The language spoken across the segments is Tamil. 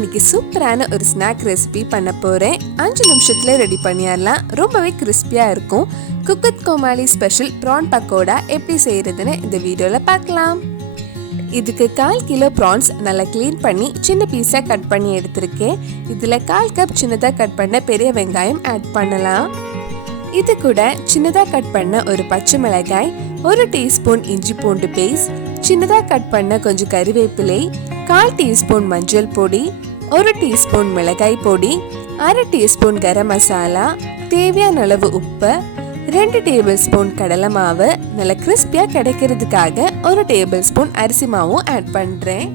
இன்னைக்கு சூப்பரான ஒரு ஸ்நாக் ரெசிபி பண்ண போறேன். 5 நிமிஷத்துல ரெடி பண்ணிடலாம். ரொம்பவே கிறிஸ்பியா இருக்கும். Cook with Comali special prawn pakoda எப்படி செய்யறதுன்னு இந்த வீடியோல பார்க்கலாம். இதுக்கு 1/4 கிலோ prawns நல்லா க்ளீன் பண்ணி சின்ன பீஸா கட் பண்ணி எடுத்திருக்கேன். இதுல 1/4 கப் சின்னதா கட் பண்ண பெரிய வெங்காயம் ஆட் பண்ணலாம். இது கூட சின்னதா கட் பண்ண ஒரு பச்சை மிளகாய், 1 டீஸ்பூன் இஞ்சி பூண்டு பேஸ்ட், சின்னதா கட் பண்ண கொஞ்சம் கறிவேப்பிலை, 1/4 டீஸ்பூன் மஞ்சள் பொடி, 1 டீஸ்பூன் மிளகாய் பொடி, 1/2 டீஸ்பூன் கரம் மசாலா, தேவையான அளவு உப்பு, 2 டேபிள் ஸ்பூன் கடலை மாவு, நல்ல கிறிஸ்பியா கிடைக்கிறதுக்காக 1 டேபிள் ஸ்பூன் அரிசி மாவும் ஆட் பண்றேன்.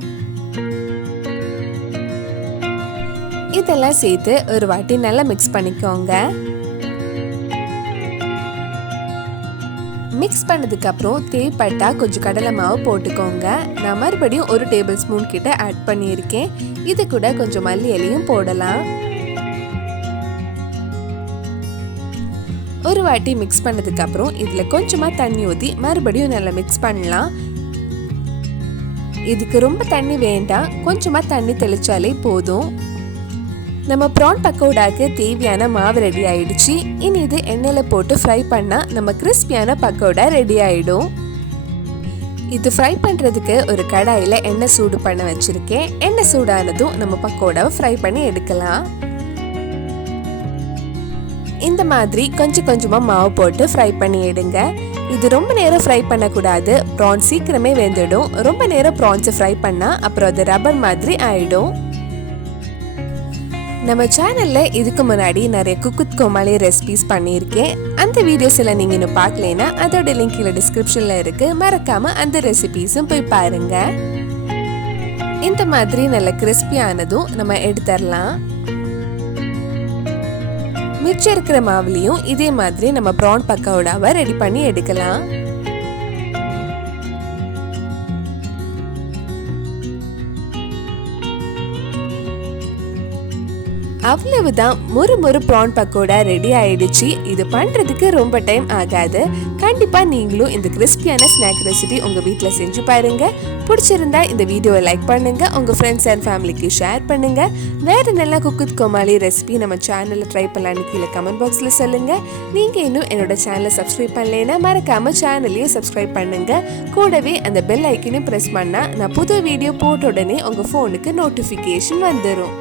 இதெல்லாம் சேர்த்து ஒரு வாட்டி நல்லா மிக்ஸ் பண்ணிக்கோங்க. மிக்ஸ் பண்ணதுக்கு அப்புறம் தேவைப்பட்டா கொஞ்சம் கடலை மாவு போட்டுக்கோங்க. நான் மறுபடியும் 1 டேபிள் ஸ்பூன் கிட்ட ஆட் பண்ணியிருக்கேன். இது கூட கொஞ்சம் மல்லி இலையும் போடலாம். ஒரு வாட்டி மிக்ஸ் பண்ணதுக்கு அப்புறம் இதுல கொஞ்சமா தண்ணி ஊற்றி மறுபடியும் நல்லா மிக்ஸ் பண்ணலாம். இதுக்கு ரொம்ப தண்ணி வேண்டாம், கொஞ்சமா தண்ணி தெளிச்சாலே போதும். நம்ம prawn பக்கோடாக்கு தேவையான மாவு ரெடி ஆயிடுச்சு. இனி இது எண்ணெயில போட்டு ஃப்ரை பண்ணா நம்ம கிறிஸ்பியான பக்கோடா ரெடி ஆயிடும். இது ஃப்ரை பண்றதுக்கு ஒரு கடாயில எண்ணெய் சூடு பண்ண வச்சிருக்கேன். எண்ணெய் சூடானதும் நம்ம பக்கோடாவை ஃப்ரை பண்ணி எடுக்கலாம். இந்த மாதிரி கொஞ்சம் கொஞ்சமா மாவு போட்டு ஃப்ரை பண்ணி எடுங்க. இது ரொம்ப நேரம் ஃப்ரை பண்ணக்கூடாது. ப்ரான்ஸ் சீக்கிரமே வெந்துடும். ரொம்ப நேரம் ப்ரான்ஸை ஃப்ரை பண்ணா அப்புறம் அது ரப்பர் மாதிரி ஆயிடும். நம்ம சேனல்ல இதுக்கு முன்னாடி நிறைய குக் வித் கோமாளி ரெசிபிஸ் பண்ணியிருக்கேன். அந்த வீடியோஸ் எல்லாம் நீங்க இன்னும் பார்க்கலைன்னா அதோட லிங்க் கீழே டிஸ்கிரிப்ஷன்ல இருக்கு. மறக்காம அந்த ரெசிபிஸும் போய் பாருங்க. இந்த மாதிரி நல்ல கிறிஸ்பியானதும் நம்ம எடுத்துடலாம். மிச்சம் இருக்கிற மாவுலையும் இதே மாதிரி நம்ம prawn பக்கோடாவை ரெடி பண்ணி எடுக்கலாம். அவ்வளவுதான், முறு prawn பக்கோடா ரெடி ஆயிடுச்சு. இது பண்றதுக்கு ரொம்ப டைம் ஆகாது. கண்டிப்பா நீங்களும் இந்த கிறிஸ்பியான ஸ்நாக் ரெசிபி உங்க வீட்ல செஞ்சு பாருங்க. பிடிச்சிருந்தா இந்த வீடியோவை லைக் பண்ணுங்க, உங்க ஃப்ரெண்ட்ஸ் அண்ட் ஃபேமிலிக்கு ஷேர் பண்ணுங்க. வேற நல்ல குக் வித் கோமாளி ரெசிபி நம்ம சேனல்ல ட்ரை பண்ணலான்னு கீழே கமெண்ட் பாக்ஸ்ல சொல்லுங்க. நீங்க இன்னும் என்னோட சேனலை சப்ஸ்கிரைப் பண்ணலைன்னா மறக்காம சேனலையும் சப்ஸ்கிரைப் பண்ணுங்க. கூடவே அந்த பெல் ஐக்கனையும் பிரஸ் பண்ணா நான் புது வீடியோ போட்ட உடனே உங்க போனுக்கு நோட்டிபிகேஷன் வந்துடும்.